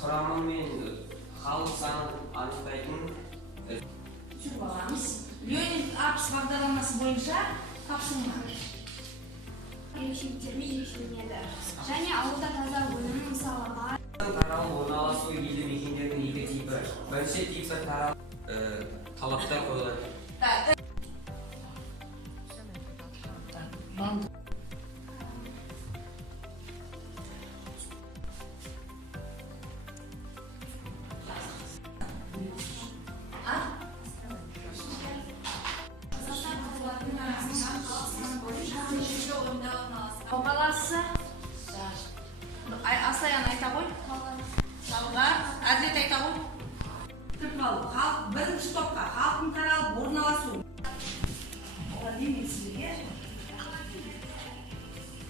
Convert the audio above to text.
құрамы мен халық санын анықтайтын түсіріп аламыз. Леонид Апс бағдарламасы бойынша тапсырма. Ерекшеліктермен ерекшеленеді. Және ауылда таза өнім, мысалы бар. таралып орналасу елді мекендердің екі типі. Бірінші типі талаптар қойылады. Қаласы Асаян айта ғой. Талғар Әділет айта ғой. Халық бірінші топқа халықтың таралып орналасу. Олар демейсіздер.